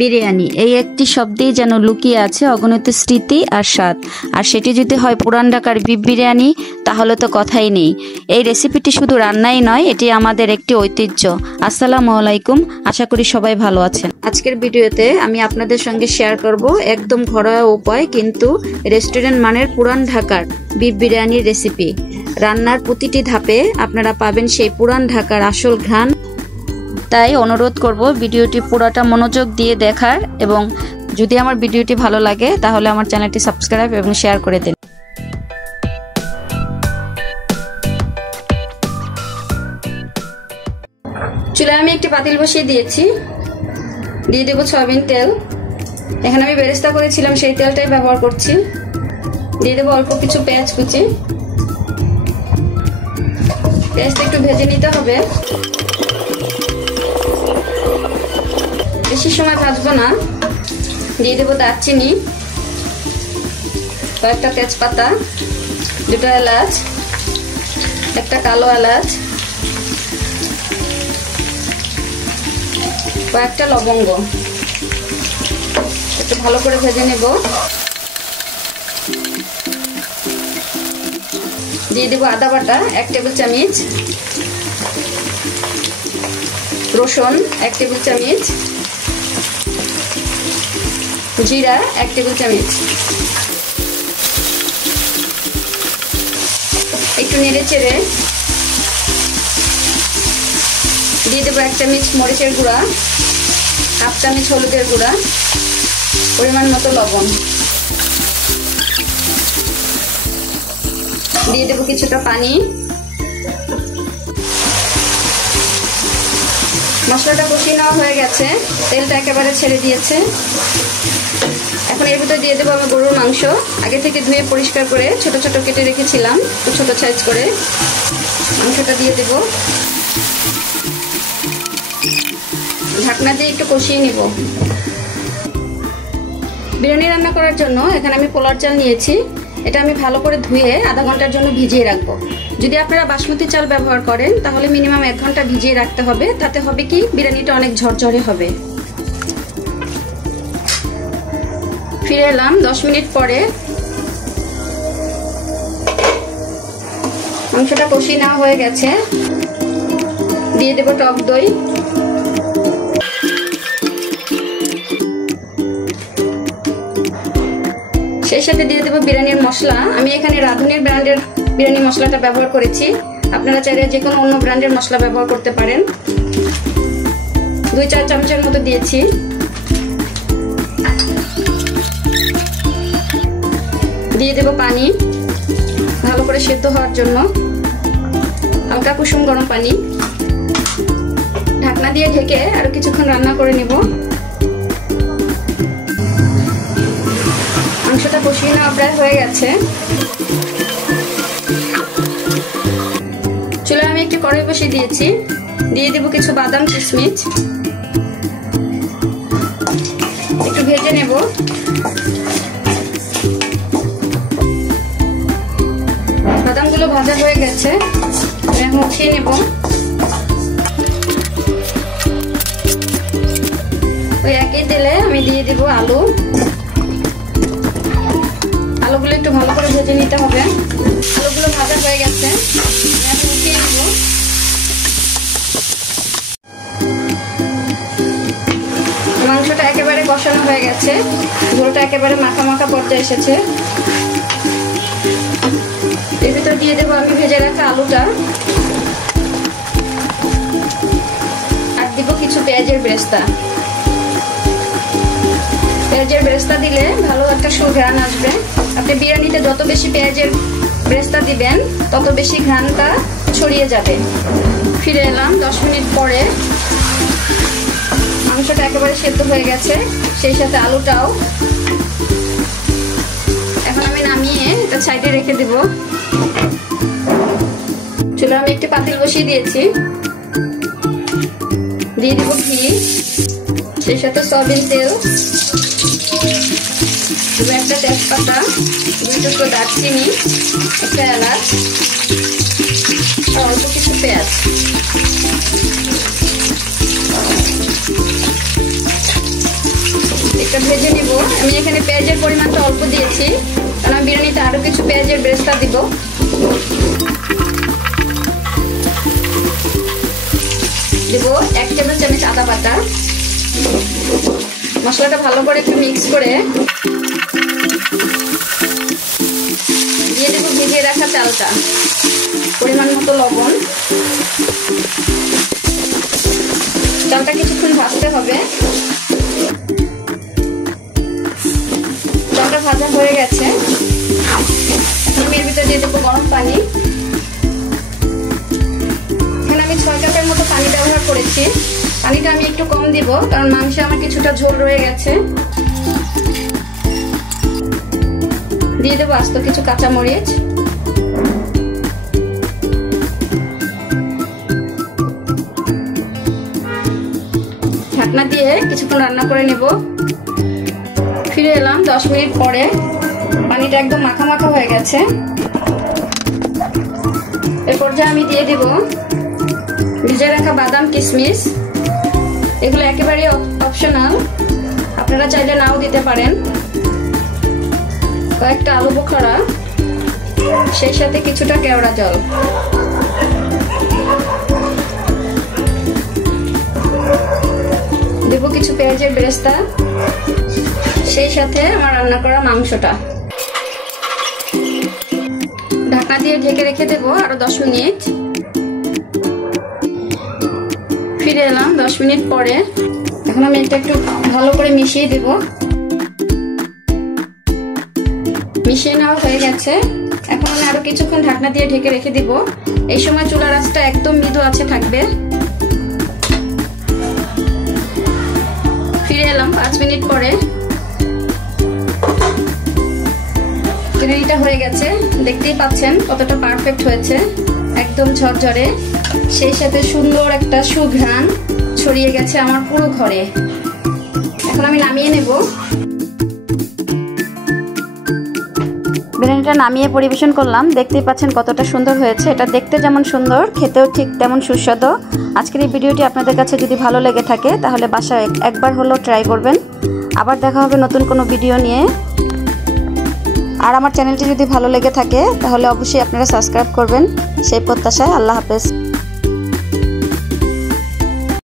বিরিয়ানি এই একটি শব্দেই যেন লুকিয়ে আছে অগণিত স্মৃতি আর স্বাদ। আর সেটি যদি হয় পুরান ঢাকার বিফ বিরিয়ানি তাহলে তো কথাই নেই। এই রেসিপিটি শুধু রান্নাই নয়, এটি আমাদের একটি ঐতিহ্য। আসসালামু আলাইকুম, আশা করি সবাই ভালো আছেন। আজকের ভিডিওতে আমি আপনাদের সঙ্গে শেয়ার করব একদম ঘরোয়া উপায় কিন্তু রেস্টুরেন্ট মানের পুরান ঢাকার বিফ বিরিয়ানির রেসিপি। রান্নার প্রতিটি ধাপে আপনারা পাবেন সেই পুরান ঢাকার আসল ঘ্রাণ। তাই অনুরোধ করব ভিডিওটি পুরোটা মনোযোগ দিয়ে দেখার, এবং যদি আমার ভিডিওটি ভালো লাগে তাহলে আমার চ্যানেলটি সাবস্ক্রাইব এবং শেয়ার করে দিন। চুলায় আমি একটি পাতিল বসিয়ে দিয়েছি, দিয়ে দেবো সয়াবিন তেল। এখানে আমি বেরেস্তা করেছিলাম সেই তেলটাই ব্যবহার করছি। দিয়ে দেবো অল্প কিছু পেঁয়াজ কুচি। পেঁয়াজটা একটু ভেজে নিতে হবে, বেশি সময় ভাজবো না। দিয়ে দেবো দারচিনি, কয়েকটা তেজপাতা, দুটো এলাচ, একটা কালো এলাচ, কয়েকটা লবঙ্গ। একটু ভালো করে ভেজে নেব। দিয়ে দেবো আদা বাটা 1 টেবিল চামচ, রসুন 1 টেবিল চামচ, জিরা 1 টেবিল চামচ। একটু নেড়ে চেড়ে দিয়ে দেবো 1 চামচ মরিচের গুঁড়া, 1/2 চামচ হলুদের গুঁড়া, পরিমাণ মতো লবণ। দিয়ে দেবো কিছুটা পানি। মশলাটা কষিয়ে নেওয়া হয়ে গেছে, তেলটা একেবারে ছেড়ে দিয়েছে। এখন এর ভিতরে দিয়ে দেবো আমি গরুর মাংস, আগে থেকে ধুয়ে পরিষ্কার করে ছোট ছোট কেটে রেখেছিলাম, ছোট সাইজ করে। মাংসটা দিয়ে দেব, ঢাকনা দিয়ে একটু কষিয়ে নিব। বিরিয়ানি রান্না করার জন্য এখানে আমি পোলার চাল নিয়েছি। এটা আমি ভালো করে ধুয়ে আধা ঘন্টার জন্য ভিজিয়ে রাখবো। যদি আপনারা বাসমতি চাল ব্যবহার করেন তাহলে মিনিমাম 1 ঘন্টা ভিজিয়ে রাখতে হবে। তাতে হবে কি, বিরিয়ানিটা অনেক ঝরঝরে হবে। ফিরে এলাম 10 মিনিট পরে। মাংসটা কষিয়ে নেওয়া হয়ে গেছে। দিয়ে দেবো টক দই, সেই সাথে দিয়ে দেবো বিরিয়ানির মশলা। আমি এখানে রাঁধুনির ব্র্যান্ডের বিরিয়ানি মশলাটা ব্যবহার করেছি, আপনারা চাইলে যে কোনো অন্য ব্র্যান্ডের মশলা ব্যবহার করতে পারেন। 2-4 চামচের মতো দিয়েছি। দিয়ে দেবো পানি ভালো করে সেদ্ধ হওয়ার জন্য, হালকা কুসুম গরম পানি। ঢাকনা দিয়ে ঢেকে আরো কিছুক্ষণ রান্না করে নেব। মাংসটা কষিয়ে নেওয়া প্রায় হয়ে গেছে। চুলায় আমি একটি কড়াই বসিয়ে দিয়েছি, দিয়ে দেবো কিছু বাদাম কিশমিশ, একটু ভেজে নেব। বাদামগুলো ভাজা হয়ে গেছে, এখন উঠিয়ে নেব। ওই একই তেলে আমি দিয়ে দেবো আলু। আলুগুলো একটু ভালো করে ভেজে নিতে হবে। আলুগুলো ভাজা হয়ে গেছে, এখন উঠিয়ে নেব। মাংসটা একেবারে কষানো হয়ে গেছে, ঝোলটা একেবারে মাখা মাখা পর্যায়ে এসেছে। এর ভিতর দিয়ে দেবো আমি ভেজে রাখা আলুটা, আর দিব কিছু পেঁয়াজের বেরেস্তা। পেঁয়াজের বেরেস্তা দিলে ভালো একটা সুঘ্রাণ আসবে। আপনি বিরিয়ানিতে যত বেশি পেঁয়াজের বেরেস্তা দিবেন তত বেশি ঘ্রাণটা ছড়িয়ে যাবে। ফিরে এলাম 10 মিনিট পরে। মাংসটা একেবারে সেদ্ধ হয়ে গেছে, সেই সাথে আলুটাও। এখন আমি নামিয়ে এটা সাইডে রেখে দেব। চুলায় আমি একটি পাতিল বসিয়ে দিয়েছি, দিয়ে দেবো ঘি, সেই সাথে সয়াবিন তেল, একটা তেজপাতা, 2 টুকরো দারচিনি, একটা এলাচ, আর অল্প কিছু পেঁয়াজ। এটা ভেজে নিব। আমি এখানে পেঁয়াজের পরিমাণটা অল্প দিয়েছি, কারণ আমি বিরিয়ানিতে আরও কিছু পেঁয়াজের বেরেস্তা দিব। দিব 1 টেবিল চামচ আদা বাটা। মশলাটা ভালো করে একটু মিক্স করে দিয়ে দেবো ভিজিয়ে রাখা চালটা, পরিমাণ মতো লবণ। চালটা কিছুক্ষণ ভাজতে হবে। চালটা ভাজা হয়ে গেছে, এখন আমি এর ভিতরে দিয়ে দেবো গরম পানি। এখানে আমি 6 কাপের মতো পানি ব্যবহার করেছি। পানিটা আমি একটু কম দিব, কারণ মাংসে আমার কিছুটা ঝোল রয়ে গেছে। দিয়ে দেবো আস্ত কিছু কাঁচামরিচ। ঢাকনা দিয়ে কিছুক্ষণ রান্না করে নেব। ফিরে এলাম 10 মিনিট পরে। পানিটা একদম মাখা মাখা হয়ে গেছে। এর পর্যায়ে আমি দিয়ে দিব ভিজে রাখা বাদাম, কিশমিশ। এগুলো একেবারে অপশনাল, আপনারা চাইলে নাও দিতে পারেন। কয়েকটা আলু বোখরা, সেই সাথে কিছুটা কেওড়া জল। দেব কিছু পেঁয়াজের বেরেস্তা, সেই সাথে আমার রান্না করা মাংসটা। ঢাকনা দিয়ে ঢেকে রেখে দেব আরো 10 মিনিট। ফিরে এলাম 10 মিনিট পরে। এখন আমি এটা একটু ভালো করে মিশিয়ে দেব। মিশিয়ে নেওয়া হয়ে গেছে। এখন আমি আরো কিছুক্ষণ ঢাকনা দিয়ে ঢেকে রেখে দিব। এই সময় চুলার আঁচটা একদম মৃদু আছে থাকবে। ফিরে এলাম 5 মিনিট পরে। বিরিয়ানিটা হয়ে গেছে, দেখতেই পাচ্ছেন কতটা পারফেক্ট হয়েছে, একদম ঝরঝরে। সেই সাথে সুন্দর একটা সুঘ্রাণ ছড়িয়ে গেছে আমার পুরো ঘরে। এখন আমি নামিয়ে নেব। বিরিয়ানিটা নামিয়ে পরিবেশন করলাম। দেখতেই পাচ্ছেন কতটা সুন্দর হয়েছে। এটা দেখতে যেমন সুন্দর, খেতেও ঠিক তেমন সুস্বাদু। আজকের এই ভিডিওটি আপনাদের কাছে যদি ভালো লেগে থাকে তাহলে বাসায় একবার হলেও ট্রাই করবেন। আবার দেখা হবে নতুন কোনো ভিডিও নিয়ে। আর আমার চ্যানেলটি যদি ভালো লেগে থাকে তাহলে অবশ্যই আপনারা সাবস্ক্রাইব করবেন। সেই প্রত্যাশায় আল্লাহ হাফেজ।